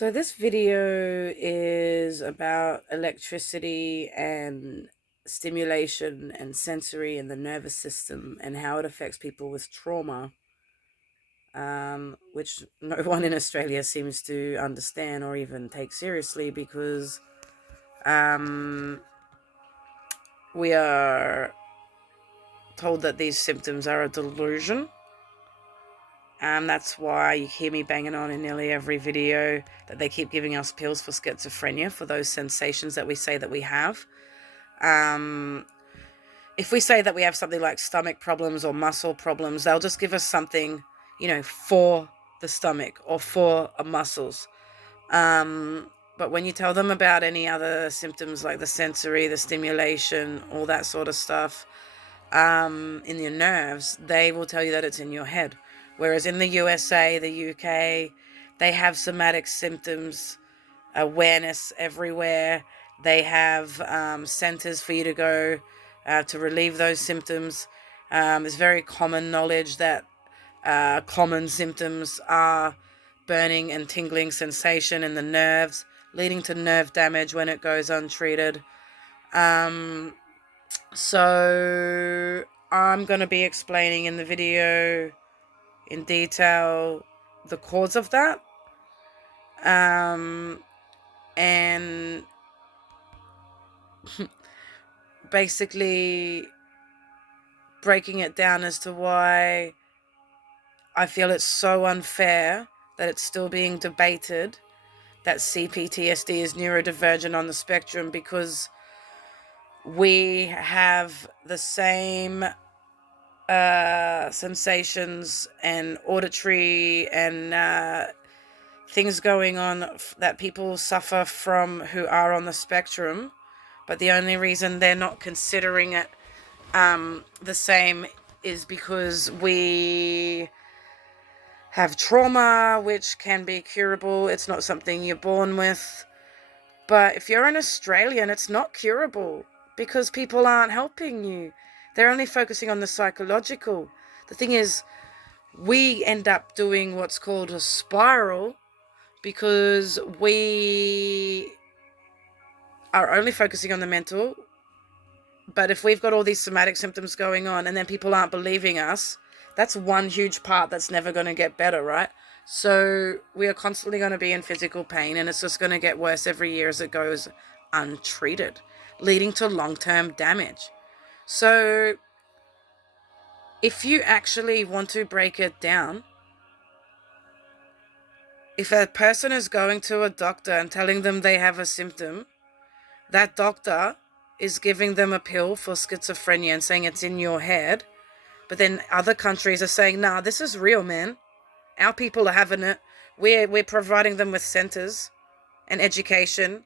So this video is about electricity and stimulation and sensory in the nervous system and how it affects people with trauma, which no one in Australia seems to understand or even take seriously because we are told that these symptoms are a delusion. That's why you hear me banging on in nearly every video that they keep giving us pills for schizophrenia, for those sensations that we say that we have. If we say that we have something like stomach problems or muscle problems, they'll just give us something, for the stomach or for muscles. But when you tell them about any other symptoms like the sensory, the stimulation, all that sort of stuff, in your nerves, they will tell you that it's in your head. Whereas in the USA, the UK, they have somatic symptoms awareness everywhere. They have centers for you to go to relieve those symptoms. There's very common knowledge that common symptoms are burning and tingling sensation in the nerves, leading to nerve damage when it goes untreated. So I'm going to be explaining in the video in detail the cause of that. And basically breaking it down as to why I feel it's so unfair that it's still being debated that C-PTSD is neurodivergent on the spectrum, because we have the same sensations and auditory and things going on that people suffer from who are on the spectrum, but the only reason they're not considering it the same is because we have trauma, which can be curable. It's not something you're born with. But if you're an Australian, it's not curable because people aren't helping you. They're only focusing on the psychological. The thing is, we end up doing what's called a spiral because we are only focusing on the mental. But if we've got all these somatic symptoms going on and then people aren't believing us, that's one huge part that's never going to get better, right? So we are constantly going to be in physical pain, and it's just going to get worse every year as it goes untreated, leading to long-term damage. So if you actually want to break it down, if a person is going to a doctor and telling them they have a symptom, that doctor is giving them a pill for schizophrenia and saying it's in your head. But then other countries are saying, nah, this is real, man. Our people are having it. We're providing them with centers and education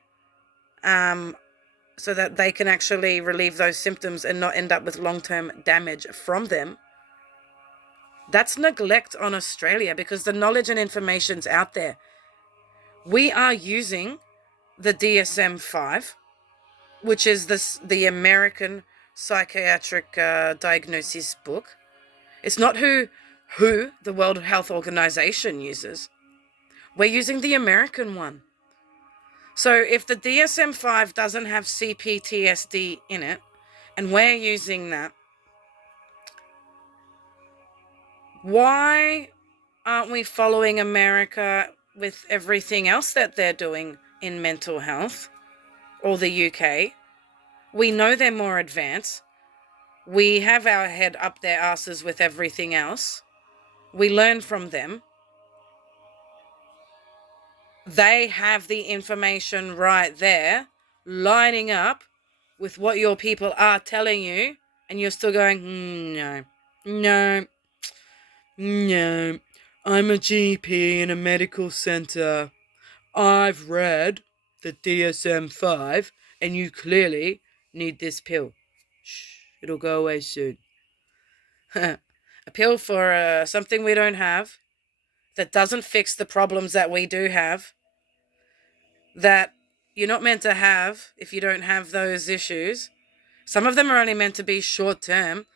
so that they can actually relieve those symptoms and not end up with long-term damage from them. That's neglect on Australia because the knowledge and information's out there. We are using the DSM-5, which is the American psychiatric diagnosis book. It's not who the World Health Organization uses. We're using the American one. So if the DSM-5 doesn't have CPTSD in it, and we're using that, why aren't we following America with everything else that they're doing in mental health, or the UK? We know they're more advanced. We have our head up their asses with everything else. We learn from them. They have the information right there, lining up with what your people are telling you, and you're still going, no, I'm a GP in a medical center. I've read the DSM-5, and you clearly need this pill. Shh, it'll go away soon. A pill for something we don't have, that doesn't fix the problems that we do have, that you're not meant to have if you don't have those issues. Some of them are only meant to be short term.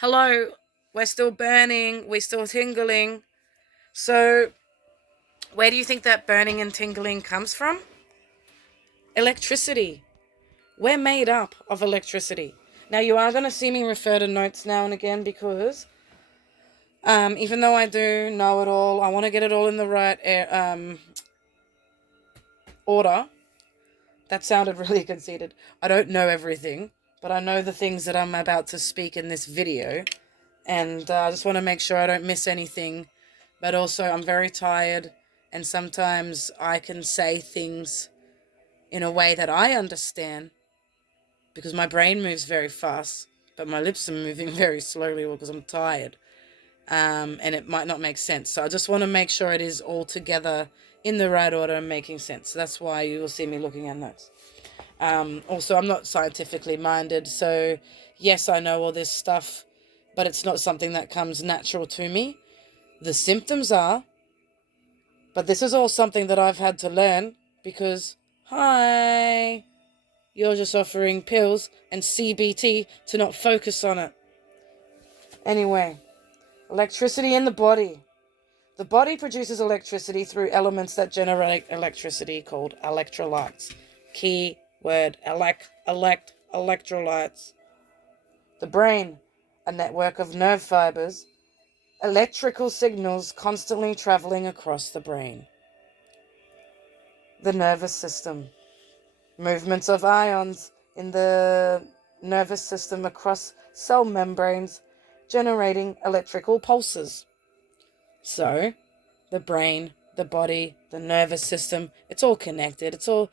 Hello, we're still burning, we're still tingling. So Where do you think that burning and tingling comes from? Electricity. We're made up of electricity. Now, you are going to see me refer to notes now and again because even though I do know it all, I want to get it all in the right order. That sounded really conceited. I don't know everything, but I know the things that I'm about to speak in this video. And I just want to make sure I don't miss anything. But also, I'm very tired, and sometimes I can say things in a way that I understand because my brain moves very fast, but my lips are moving very slowly because I'm tired. And it might not make sense. So I just want to make sure it is all together in the right order and making sense. So that's why you will see me looking at notes. Also, I'm not scientifically minded, so yes, I know all this stuff, but it's not something that comes natural to me. The symptoms are, but this is all something that I've had to learn because, hi, you're just offering pills and CBT to not focus on it. Anyway, electricity in the body. The body produces electricity through elements that generate electricity called electrolytes. Key word, electrolytes. The brain, a network of nerve fibers, electrical signals constantly traveling across the brain. The nervous system, movements of ions in the nervous system across cell membranes, generating electrical pulses. So, the brain, the body, the nervous system, it's all connected. It's all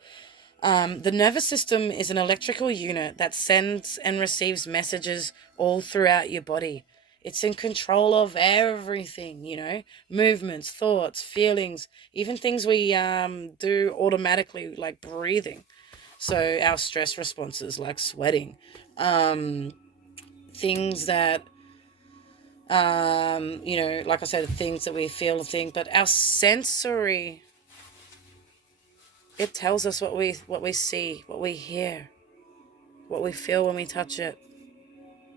the nervous system is an electrical unit that sends and receives messages all throughout your body. It's in control of everything, movements, thoughts, feelings, even things we do automatically, like breathing. So our stress responses, like sweating, things that, like I said, things that we feel, but our sensory, it tells us what we see, what we hear, what we feel when we touch it,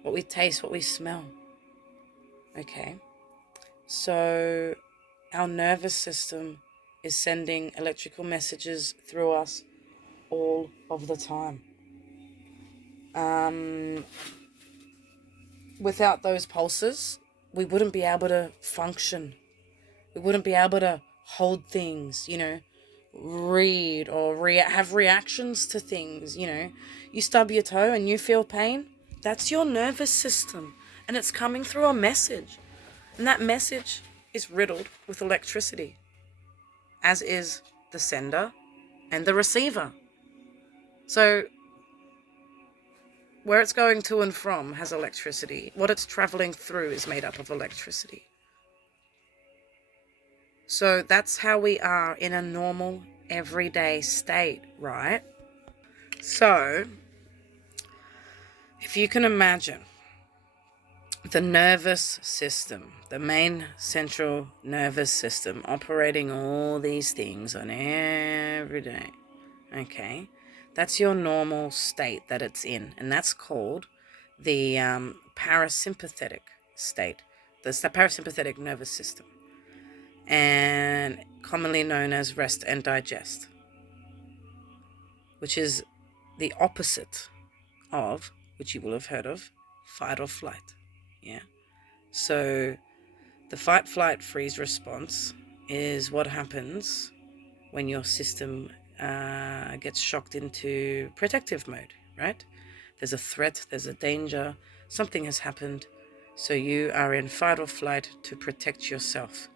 what we taste, what we smell. Okay. So our nervous system is sending electrical messages through us all of the time. Without those pulses, we wouldn't be able to function. We wouldn't be able to hold things, read or have reactions to things. You stub your toe and you feel pain. That's your nervous system, and it's coming through a message, and that message is riddled with electricity, as is the sender and the receiver. So where it's going to and from has electricity. What it's traveling through is made up of electricity. So that's how we are in a normal, everyday state, right? So, if you can imagine the nervous system, the main central nervous system, operating all these things on every day, okay? That's your normal state that it's in, and that's called the parasympathetic state. That's the parasympathetic nervous system, and commonly known as rest and digest, which is the opposite of, which you will have heard of, fight or flight. Yeah. So the fight, flight, freeze response is what happens when your system gets shocked into protective mode, right? There's a threat, there's a danger, something has happened, so you are in fight or flight to protect yourself.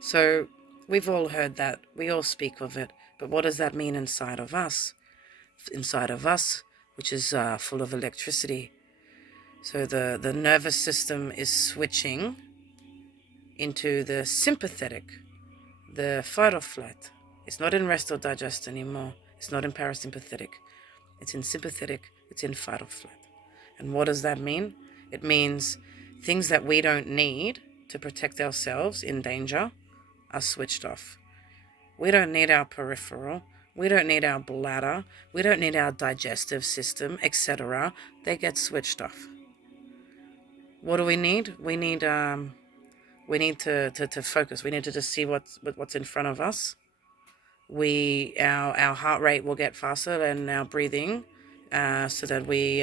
So we've all heard that, we all speak of it, but what does that mean inside of us? Inside of us, which is full of electricity. So the nervous system is switching into the sympathetic, the fight or flight. It's not in rest or digest anymore. It's not in parasympathetic. It's in sympathetic. It's in fight or flight. And what does that mean? It means things that we don't need to protect ourselves in danger are switched off. We don't need our peripheral. We don't need our bladder. We don't need our digestive system, etc. They get switched off. What do we need? We need We need to focus. We need to just see what's in front of us. Our heart rate will get faster and our breathing, so that we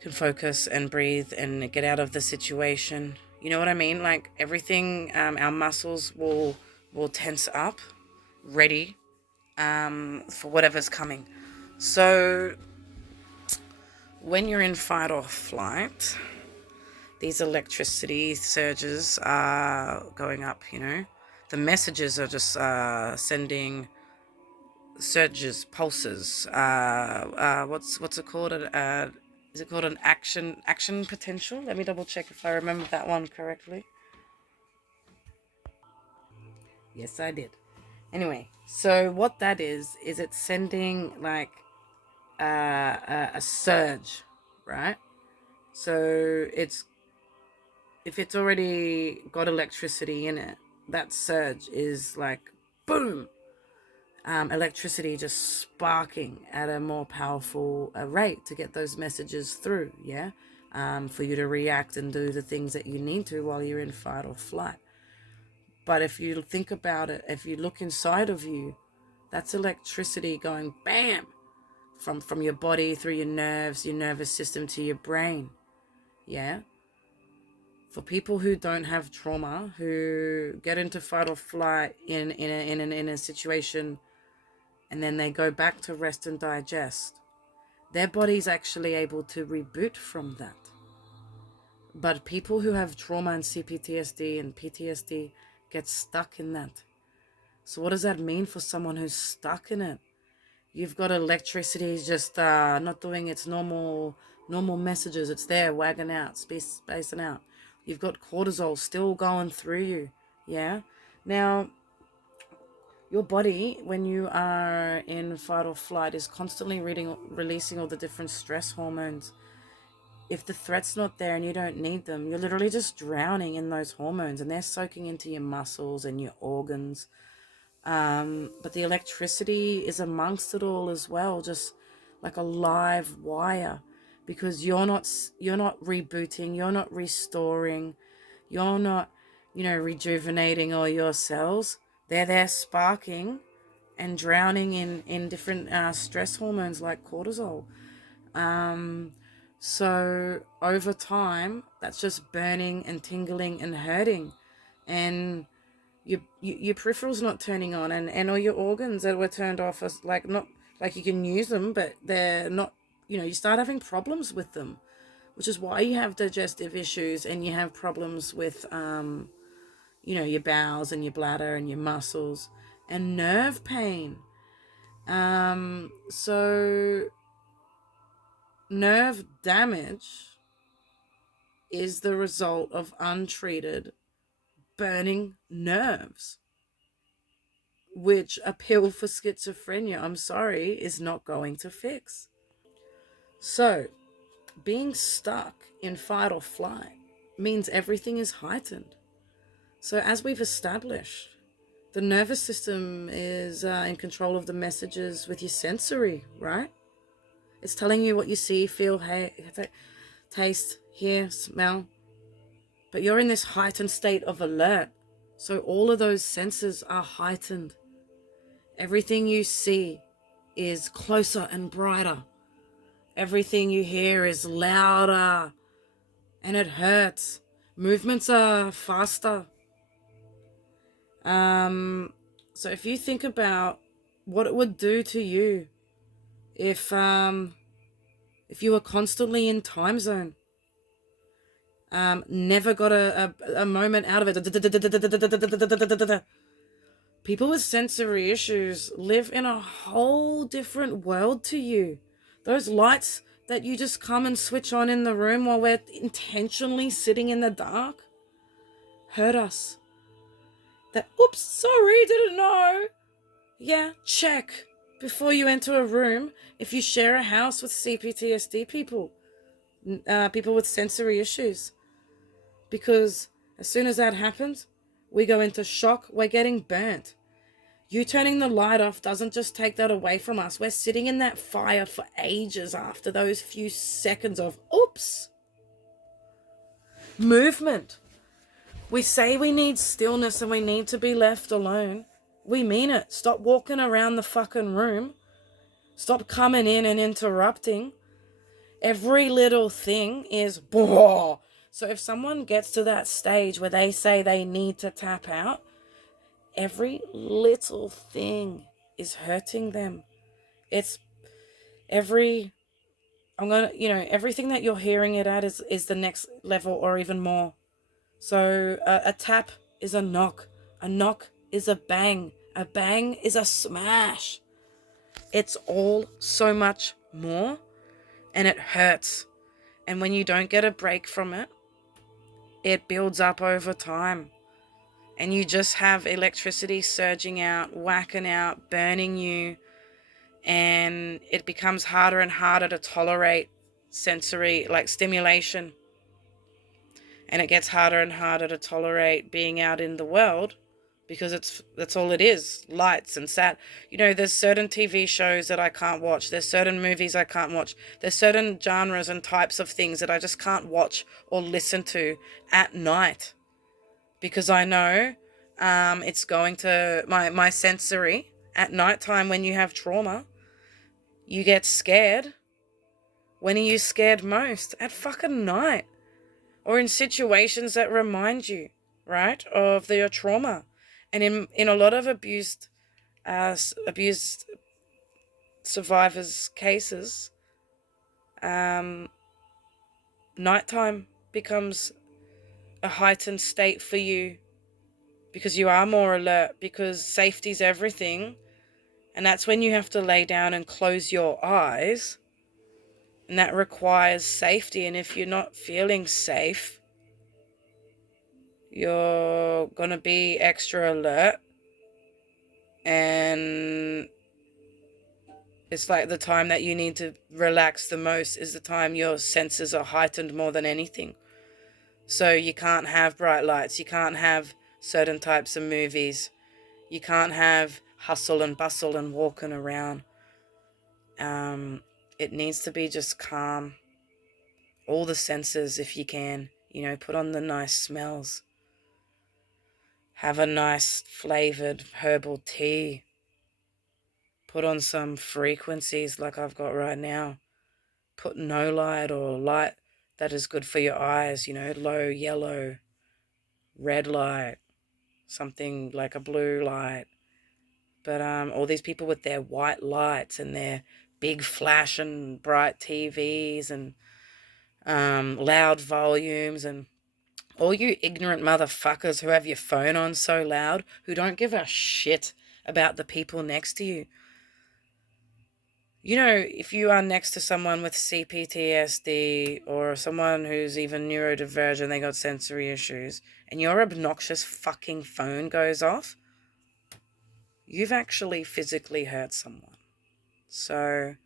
can focus and breathe and get out of the situation. You know what I mean? Like everything, our muscles will tense up, ready for whatever's coming. So when you're in fight or flight, these electricity surges are going up, The messages are just sending surges, pulses. What's it called? Is it called an action potential? Let me double check if I remember that one correctly. Yes, I did. Anyway, so what that is it's sending like a surge, right? So if it's already got electricity in it, that surge is like boom, electricity just sparking at a more powerful rate to get those messages through, yeah? For you to react and do the things that you need to while you're in fight or flight. But if you think about it, if you look inside of you, that's electricity going bam from your body through your nerves, your nervous system to your brain, yeah? For people who don't have trauma, who get into fight or flight in a situation, and then they go back to rest and digest, their body's actually able to reboot from that. But people who have trauma and C-PTSD and PTSD get stuck in that. So what does that mean for someone who's stuck in it? You've got electricity just not doing its normal messages. It's there, wagging out, spacing out. You've got cortisol still going through you, yeah? Now, your body, when you are in fight or flight, is constantly releasing all the different stress hormones. If the threat's not there and you don't need them, you're literally just drowning in those hormones, and they're soaking into your muscles and your organs. But the electricity is amongst it all as well, just like a live wire, because you're not rebooting, you're not restoring, you're not, rejuvenating all your cells. They're there sparking and drowning in different stress hormones like cortisol. So over time, that's just burning and tingling and hurting, and your peripheral's not turning on, and all your organs that were turned off are like not like you can use them, but they're not. You start having problems with them, which is why you have digestive issues and you have problems with your bowels and your bladder and your muscles and nerve pain. So nerve damage is the result of untreated burning nerves, which a pill for schizophrenia, I'm sorry, is not going to fix. So being stuck in fight or flight means everything is heightened. So as we've established, the nervous system is in control of the messages with your sensory, right? It's telling you what you see, feel, taste, hear, smell. But you're in this heightened state of alert. So all of those senses are heightened. Everything you see is closer and brighter. Everything you hear is louder and it hurts. Movements are faster. So if you think about what it would do to you if you were constantly in time zone, never got a moment out of it. People with sensory issues live in a whole different world to you. Those lights that you just come and switch on in the room while we're intentionally sitting in the dark hurt us. Oops, sorry, didn't know. Yeah, check before you enter a room if you share a house with C-PTSD people, people with sensory issues. Because as soon as that happens, we go into shock, we're getting burnt. You turning the light off doesn't just take that away from us. We're sitting in that fire for ages after those few seconds of, oops, movement. We say we need stillness and we need to be left alone. We mean it. Stop walking around the fucking room. Stop coming in and interrupting. Every little thing is blah. So if someone gets to that stage where they say they need to tap out, every little thing is hurting them. It's everything that you're hearing it at is the next level or even more. So a tap is a knock is a bang is a smash. It's all so much more, and it hurts. And when you don't get a break from it, it builds up over time. And you just have electricity surging out, whacking out, burning you. And it becomes harder and harder to tolerate sensory, like stimulation. And it gets harder and harder to tolerate being out in the world because that's all it is, lights and there's certain TV shows that I can't watch. There's certain movies I can't watch. There's certain genres and types of things that I just can't watch or listen to at night because I know it's going to my sensory at nighttime. When you have trauma, you get scared. When are you scared most? At fucking night. Or in situations that remind you, right, of your trauma. And in a lot of abused survivors' cases, nighttime becomes a heightened state for you because you are more alert, because safety's everything. And that's when you have to lay down and close your eyes. And that requires safety. And if you're not feeling safe, you're going to be extra alert. And it's like the time that you need to relax the most is the time your senses are heightened more than anything. So you can't have bright lights. You can't have certain types of movies. You can't have hustle and bustle and walking around. It needs to be just calm. All the senses, if you can. Put on the nice smells. Have a nice flavored herbal tea. Put on some frequencies like I've got right now. Put no light or light that is good for your eyes, low yellow, red light, something like a blue light. But all these people with their white lights and their big flash and bright TVs and loud volumes, and all you ignorant motherfuckers who have your phone on so loud, who don't give a shit about the people next to you. If you are next to someone with C-PTSD or someone who's even neurodivergent, they got sensory issues, and your obnoxious fucking phone goes off, you've actually physically hurt someone. So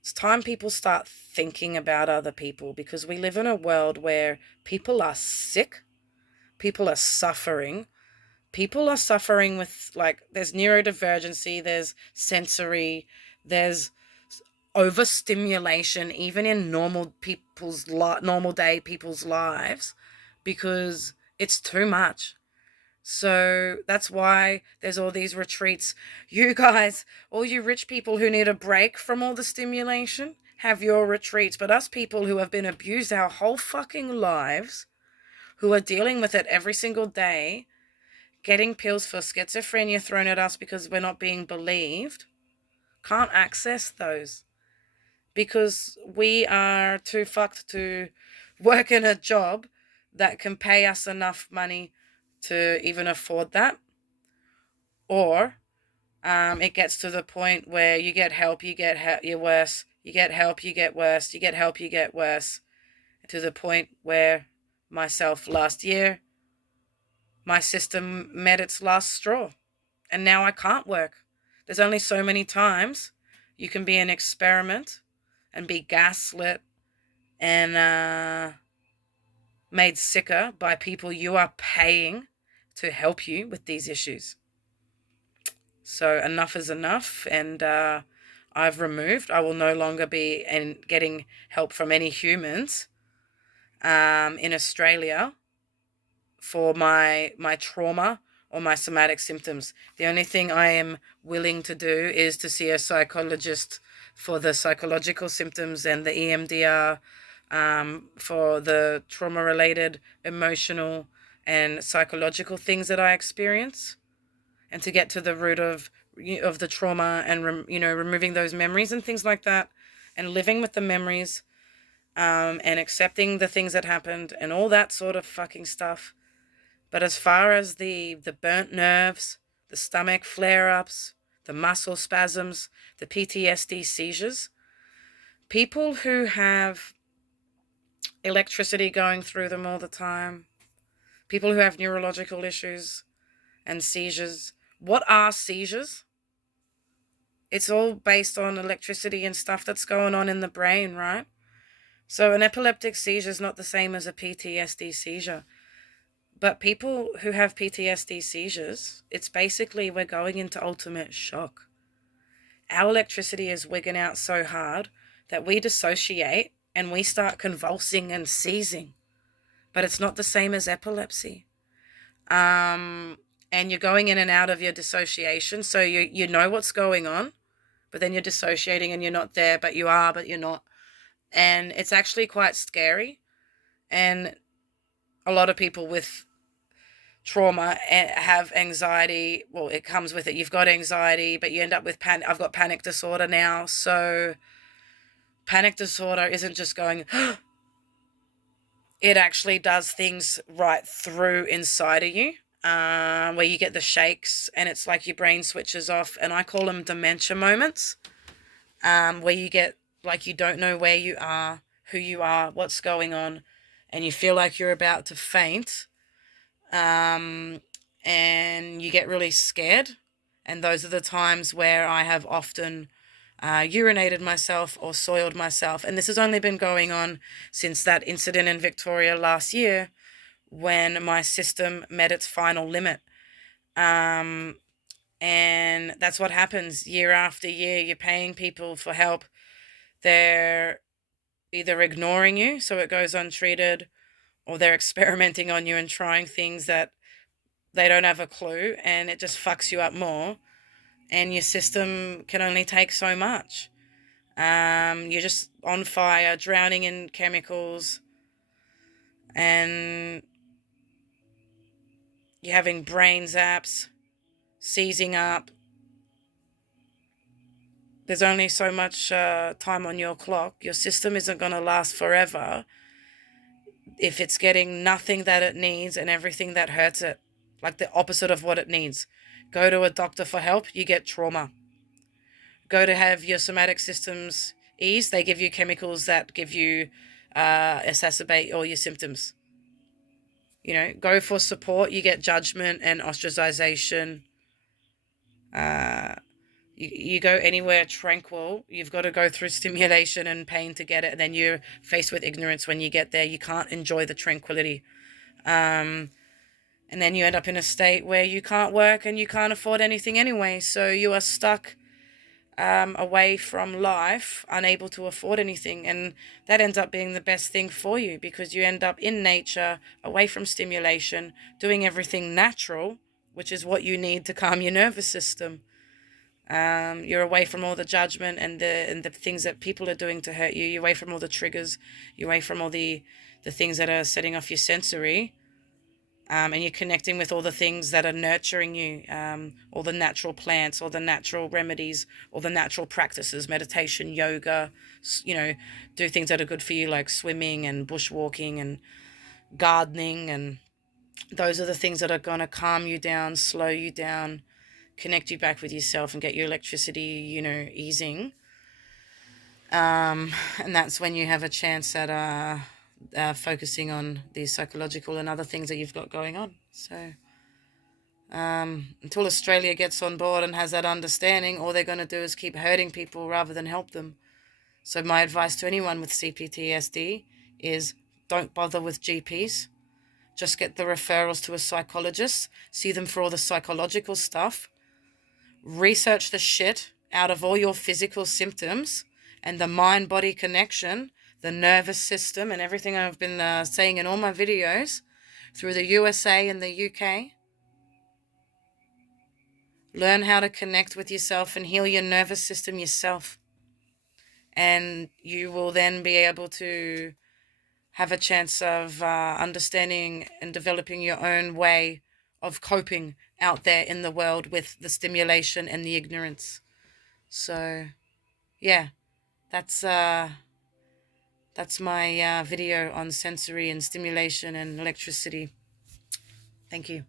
it's time people start thinking about other people, because we live in a world where people are sick, people are suffering. People are suffering with, there's neurodivergency, there's sensory, there's overstimulation, even in normal day people's lives, because it's too much. So that's why there's all these retreats. You guys, all you rich people who need a break from all the stimulation, have your retreats. But us people who have been abused our whole fucking lives, who are dealing with it every single day, getting pills for schizophrenia thrown at us because we're not being believed, can't access those. Because we are too fucked to work in a job that can pay us enough money to even afford that. Or it gets to the point where you get help, you're worse. You get help, you get worse. You get help, you get worse. To the point where myself last year, my system met its last straw. And now I can't work. There's only so many times you can be an experiment and be gaslit and made sicker by people you are paying to help you with these issues. So enough is enough, and I will no longer be getting help from any humans in Australia for my trauma or my somatic symptoms. The only thing I am willing to do is to see a psychologist for the psychological symptoms and the EMDR for the trauma-related, emotional, and psychological things that I experience, and to get to the root of the trauma and removing those memories and things like that, and living with the memories, and accepting the things that happened and all that sort of fucking stuff. But as far as the burnt nerves, the stomach flare-ups, the muscle spasms, the PTSD seizures, people who have electricity going through them all the time, people who have neurological issues and seizures. What are seizures? It's all based on electricity and stuff that's going on in the brain, right? So an epileptic seizure is not the same as a PTSD seizure. But people who have PTSD seizures, it's basically we're going into ultimate shock. Our electricity is wigging out so hard that we dissociate and we start convulsing and seizing. But it's not the same as epilepsy. And you're going in and out of your dissociation, so you know what's going on, but then you're dissociating and you're not there, but you are, but you're not. And it's actually quite scary. And a lot of people with trauma have anxiety. Well, it comes with it. You've got anxiety, but you end up with panic. I've got panic disorder now. So panic disorder isn't just going, it actually does things right through inside of you, where you get the shakes and it's like your brain switches off. And I call them dementia moments, where you get like you don't know where you are, who you are, what's going on, and you feel like you're about to faint. And you get really scared. And those are the times where I have often urinated myself or soiled myself. And this has only been going on since that incident in Victoria last year when my system met its final limit. And that's what happens year after year. You're paying people for help. They're either ignoring you, so it goes untreated, or they're experimenting on you and trying things that they don't have a clue, and it just fucks you up more. And your system can only take so much. You're just on fire, drowning in chemicals, and you're having brain zaps, seizing up. There's only so much time on your clock. Your system isn't going to last forever if it's getting nothing that it needs and everything that hurts it, like the opposite of what it needs. Go to a doctor for help, you get trauma. Go to have your somatic systems ease, they give you chemicals that give you exacerbate all your symptoms. Go for support, you get judgment and ostracization. You go anywhere tranquil, you've got to go through stimulation and pain to get it, and then you're faced with ignorance when you get there. You can't enjoy the tranquility. And then you end up in a state where you can't work and you can't afford anything anyway. So you are stuck away from life, unable to afford anything. And that ends up being the best thing for you, because you end up in nature, away from stimulation, doing everything natural, which is what you need to calm your nervous system. You're away from all the judgment and the things that people are doing to hurt you. You're away from all the triggers. You're away from all the things that are setting off your sensory. And you're connecting with all the things that are nurturing you, all the natural plants, all the natural remedies, all the natural practices, meditation, yoga, do things that are good for you, like swimming and bushwalking and gardening. And those are the things that are going to calm you down, slow you down, connect you back with yourself and get your electricity, easing. And that's when you have a chance at focusing on the psychological and other things that you've got going on. So until Australia gets on board and has that understanding, all they're going to do is keep hurting people rather than help them. So my advice to anyone with CPTSD is don't bother with GPs. Just get the referrals to a psychologist, see them for all the psychological stuff, research the shit out of all your physical symptoms and the mind-body connection, the nervous system, and everything I've been saying in all my videos. through the USA and the UK. Learn how to connect with yourself and heal your nervous system yourself. And you will then be able to have a chance of understanding and developing your own way of coping out there in the world with the stimulation and the ignorance. So, yeah, that's my video on sensory and stimulation and electricity. Thank you.